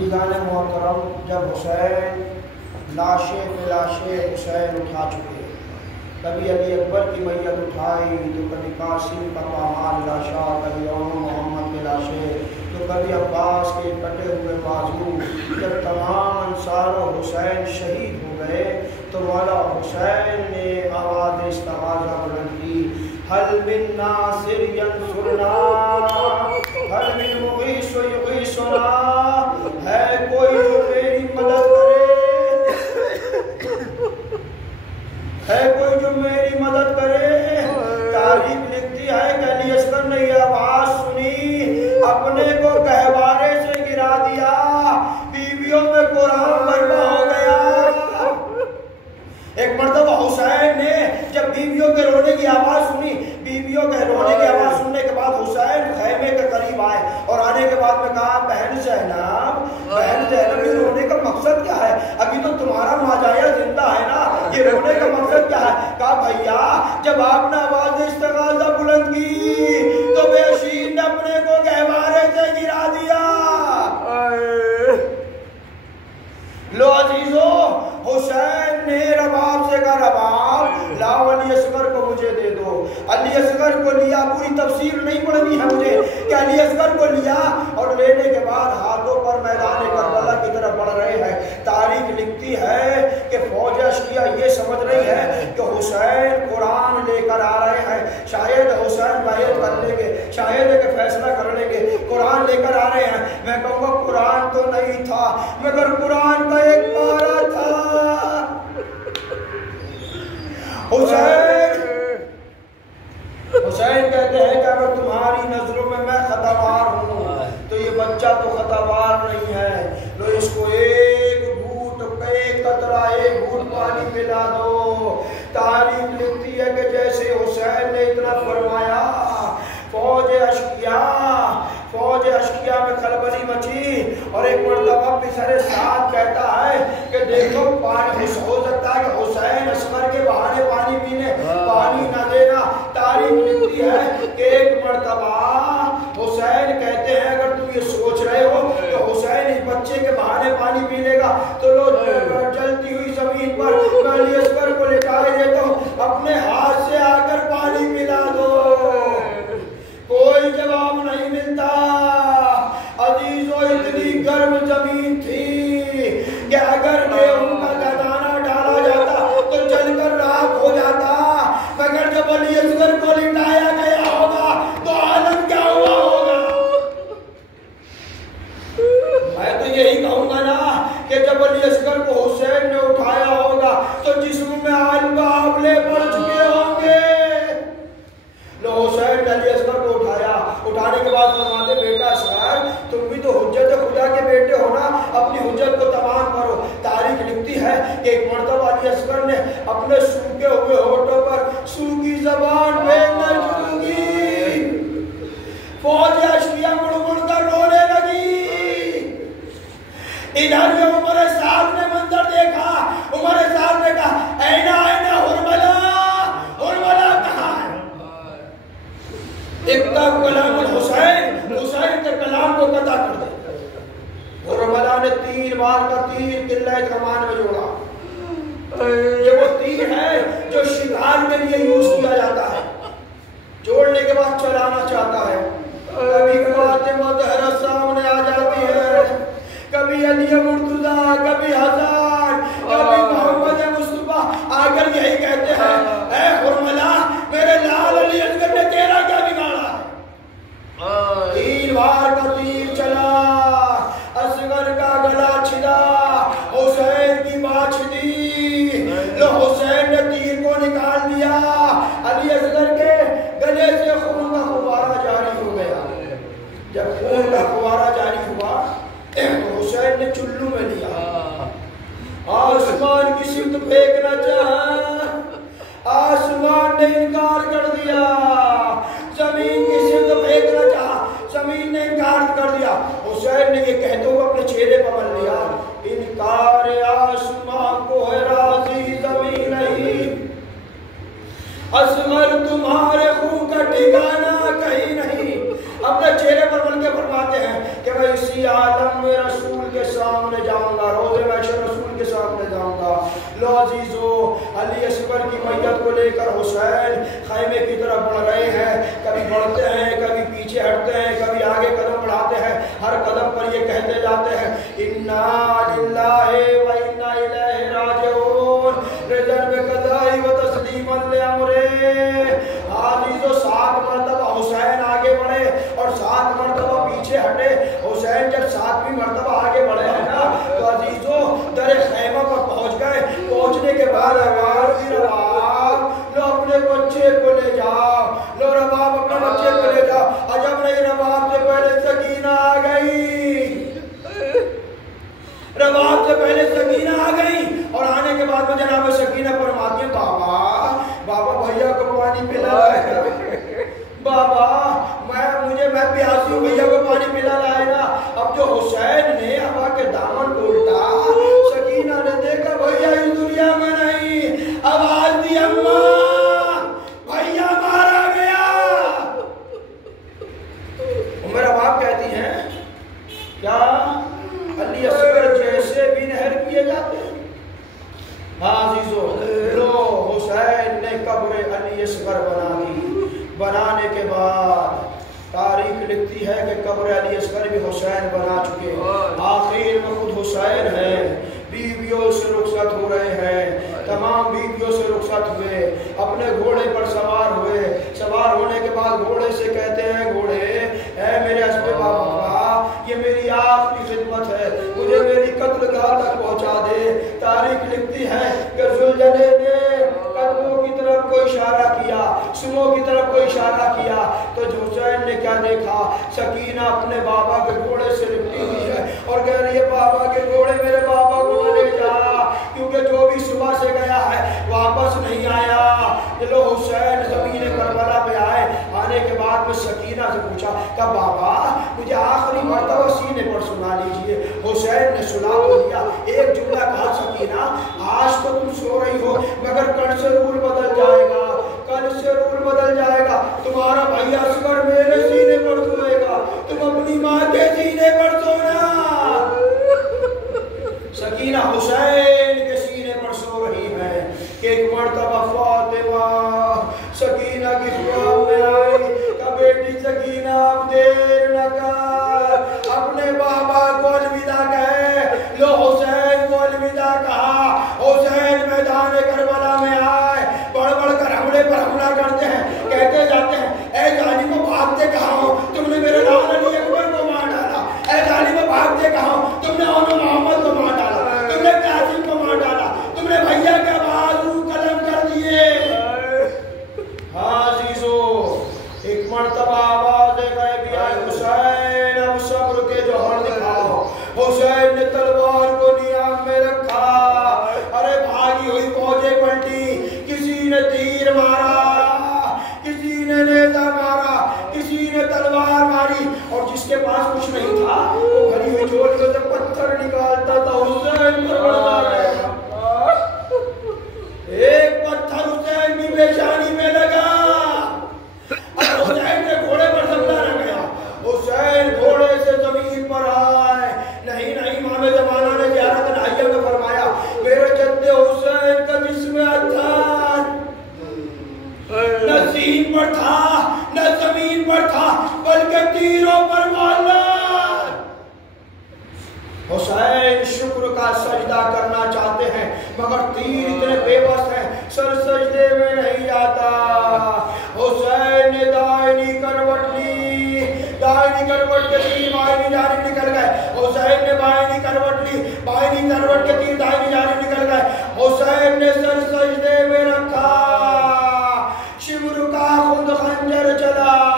عزیزان محترم، جب حسین لاشیں پہ لاشیں حسین اٹھا چکے، کبھی علی اکبر کی میت اٹھائی تو کبھی قاسم کا پامال لاشا، کبھی اور محمد کے لاشیں، تو کبھی عباس کے کٹے ہوئے بازو۔ جب تمام انصار و حسین شہید ہو گئے تو مولا حسین نے آواز استغاثہ بلند کی، حل من ناصر ینصرنا، حل من مغیث یغیثنا، ہے کوئی جو میری مدد کرے، ہے کوئی جو میری مدد کرے۔ تاریخ لکھتی ہے کہ علی اصغر نے یہ آواز سنی، اپنے کو گہوارے سے گرا دیا، بیویوں میں قرآن برپا ہو گیا۔ ایک مرتبہ حسین نے جب بیویوں کے رونے کی آواز سنی، بیویوں کے رونے کی آواز سننے کے بعد حسین خیمے کے قریب آئے اور آنے کے بعد میں کہا، بہن زینب، یہ رونے کا مقصد کیا ہے؟ ابھی تو تمہارا ماجایا زندہ ہے نا، یہ رونے کا مقصد کیا ہے؟ کہا، بھیا جب آپ نے آواز استغاثہ بلند کی تو بے شیر نے اپنے کو گہوارے سے گرا دیا۔ لو عزیزو، حسین نے رباب سے کہا، رباب لاؤ علی اصغر کو مجھے دے دو۔ علی اصغر کو لیا، پوری تفسیر نہیں پڑھنی ہے مجھے کہ علی اصغر کو لیا اور لینے کے بعد ہاتھوں پر میدان کربلا کی طرف بڑھ رہے ہیں۔ تاریخ لکھتی ہے کہ فوج اشقیہ یہ سمجھ رہی ہے کہ حسین قرآن لے کر آ رہے ہیں، شاید حسین بیعت کر لیں گے، شاید کہ فیصلہ کر لیں گے، قرآن لے کر آ رہے ہیں۔ میں کہوں گا قرآن تو نہیں تھا مگر قرآن کا ایک پارہ تھا۔ حسین کہتے ہیں کہ اگر تمہاری نظروں میں خطاوار ہوں تو یہ بچہ تو خطاوار نہیں ہے، لو اس کو ایک گھوٹ، ایک قطرہ، ایک گھوٹ پانی پلا دو۔ تاریخ لکھتی ہے کہ جیسے حسین نے اتنا فرمایا، فوج اشقیہ میں خلبلی مچی اور ایک مرتبہ پسر سعد کہتا ہے کہ دیکھو پانی ہو سکتا ہے کہ حسین اصغر کے بہانے پانی پینے، پانی نہ دینا۔ تاریخ لکھتی ہے کہ ایک مرتبہ حسین کہتے ہیں اگر تم یہ سوچ رہے ہو کہ حسین اس بچے کے بہانے پانی پی لے گا تو لو جلتی ہوئی زمین پر میں علی اصغر کو لٹائے دیتا ہوں، اپنے ہاتھ سے آ کر پانی پلا دو۔ کوئی جواب نہیں ملتا۔ عزیزو، اتنی گرم زمین تھی کہ اگر گیہوں کا دانہ ڈالا جاتا تو جل کر راکھ ہو جاتا، مگر جب علی اصغر کو لٹایا گیا ہوگا تو عالم کیا ہوا ہوگا۔ میں تو یہی کہوں گا نا کہ جب علی اصغر کو حسین نے اٹھایا ہوگا تو جسم میں آل بابلے پڑ چکے ہوں گے۔ لو حسین نے علی اصغر کو اٹھانے کے بعد فرماتے، بیٹا اصغر تم بھی تو حجت خدا کے بیٹے ہو نا، اپنی حجت کو تمام کرو۔ تاریخ لکھتی ہے کہ ایک مرتبہ علی اصغر نے اپنے سوکھے ہوئے ہونٹوں پر سوکھی زبان پھینکنا شروع کی، فوج اشقیہ مڑ مڑ کر رونے لگی۔ ادھر میں عمر صاحب نے منظر دیکھا، عمر صاحب نے کہا، اینا حرملہ، حرملہ کہاں ہے؟ اکتب کلام الحسین، حسین کے کلام کو قطع کر دے۔ حرملہ نے 3 بار کا تیر قلعہ کمان میں جوڑا۔ یہ وہ تیر ہے جو شکار کے لیے یوز کیا جاتا ہے، جوڑنے کے بعد چلانا چاہتا ہے۔ کبھی فاطمہ زہرا سامنے آ جاتی ہے، کبھی علی مرتضیٰ، کبھی حسن، کبھی محمد مصطفیٰ آ کر یہی کہتے ہیں، اے حرملہ میرے لال علی اصغر نے تیرا کیا بگاڑا ہے؟ 3 بار کا تیر چلا، اصغر کا گلا چھلا، حسین کی بات چھدی، لو حسین نے تیر کو نکال دیا، علی اصغر کے گلے سے خون کا فوارہ جاری ہو گیا۔ جب خون کا فوارہ جاری ہوا تو حسین نے چلو میں لیا، آسمان کی سمت پھینکنا چاہا، آسمان نے انکار کر دیا، زمین کی سمت پھینکنا چاہا، زمین نے انکار کر دیا۔ حسین نے یہ کہتے ہوئے اپنے چہرے پر مل لیا، انکار آسمان کو ہے راضی زمین نہیں، اصغر تمہارے خون کا ٹھکانہ کہیں نہیں۔ اپنے چہرے پر مل کے فرماتے ہیں کہ میں اسی عالم میں رسول کے لے کر حسین خیمے کی طرف بڑھ رہے ہیں. کبھی بڑھتے ہیں, کبھی پیچھے ہٹتے ہیں, کبھی آگے قدم بڑھاتے ہیں. ہر قدم پر یہ کہتے جاتے ہیں انا للہ و انا الیہ راجعون رضا بقضاء و تسلیما لامرہ. عزیزو 7 مرتبہ حسین آگے بڑھے اور 7 مرتبہ پیچھے ہٹے. حسین جب 7ویں مرتبہ آگے بڑھے ہیں نا تو عزیزو در خیمہ پر پہنچ گئے. پہنچنے کے بعد آواز دی رباب لو اپنے بچے کو لے جاؤ, لو رباب اپنے بچے کو لے جاؤ. عجب نہیں, رباب سے پہلے سکینہ آ گئی, رباب سے پہلے سکینہ آ گئی. اور آنے کے بعد میں جناب سکینہ فرماتی ہیں بابا بابا بھیا کو پانی پلا لائے, بابا میں پیاسی ہوں, بھیا کو پانی پلا لائے نا. اب جو حسین نے ابا کے دامن کو الٹا, سکینہ نے دیکھا بھیا اس دنیا میں نہیں. آواز دی اماں بھیا مارا گیا. میرا باپ کہتی ہیں کیا علی اصغر جیسے بھی نہر کیے جاتے ہیں. عزیزو لو حسین نے قبر علی اصغر بنا دی. بنانے کے بعد تاریخ لکھتی ہے کہ قبر علی اصغر بھی حسین بنا چکے. آخر میں خود حسین ہے, بیویوں سے رخصت ہو رہے ہیں, تمام بیویوں سے رخصت ہوئے, اپنے گھوڑے پر سوار ہوئے. سوار ہونے کے بعد گھوڑے سے کہتے ہیں گھوڑے اے میرے حسب بابا یہ میری آخری خدمت ہے, مجھے میری قتل گاہ تک پہنچا دے. تاریخ لکھتی ہے کہ ذوالجلال نے قدموں کی طرف کو اشارہ کیا, سموں کی طرف کو اشارہ کیا تو حسین نے کیا دیکھا, سکینہ اپنے بابا کے گھوڑے سے لپٹی ہوئی ہے اور کہہ رہی ہے بابا کے گھوڑے میرے بابا کو نہ لے جا, کیونکہ جو بھی صبح سے گیا ہے واپس نہیں آیا. چلو حسین زمین کربلا پہ آئے. آنے کے بعد میں سکینہ سے پوچھا کہ بابا مجھے آخری مرتبہ سینے پر سنا لیجئے. حسین نے سنا تو دیا. ایک جملہ کہا سکینہ آج تو تم سو رہی ہو مگر کل سے رول بدل جائے گا, کل سے رول بدل جائے گا. تمہارا بھائی اصغر میرے سینے پر سوئے گا, تم اپنی ماں کے سینے پر سونا. سکینہ حسین کے سینے پر سو رہی ہے کہ ایک مرتبہ فاطمہ سکینہ کی خواب میں آئی کہ بیٹی سکینہ اب دیر نہ کر, اپنے بابا کو الوداع کہے. لو حسین کو الوداع کہا. حسین میدان کربلا میں آئے, بڑھ بڑھ کر حملے پر حملہ کرتے ہیں. کہتے جاتے ہیں اے ظالموں بھاگتے کہاں ہو, تم نے میرے لال علی اکبر کو مار ڈالا. اے ظالموں بھاگتے کہاں ہو, تم نے اون محمد کو مار ڈالا, تم نے قاسم کو مار ڈالا, تم نے بھیا کے بازو قلم کر دیے. عزیزو ایک مرتبہ آواز غیبی آئی حسین اب صبر کے جوہر دکھاؤ. حسین نے تلوار کو نیام میں رکھا. ارے بھاگی ہوئی فوجیں پلٹی, کسی نے تیر مارا, کسی نے نیزہ مارا, کسی نے تلوار ماری, اور جس کے پاس کچھ نہیں تھا وہ بھری ہوئی جھولیوں سے پتھر نکالتا تھا. حسین پر بڑھتا گیا, ایک پتھر حسین کی پیشانی میں لگا. حسین کے گھوڑے پر حملہ نہ گیا. حسین گھوڑے سے زمین پر آئے. نہیں امام زمانہ نے زیارت نہائیہ میں فرمایا میرے جد حسین کا جسم اتھار نہ زین پر تھا نہ زمین پر تھا بلکہ تیروں پر معلّق. حسین شکر کا سجدہ کرنا چاہتے ہیں مگر تیر اتنے بے بس ہیں سر سجدے میں نہیں جاتا. حسین نے دائنی کروٹ لی, دائنی کروٹ کے تیر بائنی جانب نکل گئے. حسین نے بائنی کروٹ لی, بائنی کروٹ کے تیر دائنی جانب نکل گئے. حسین نے سر سجدے میں رکھا, شمر کا خود خنجر چلا.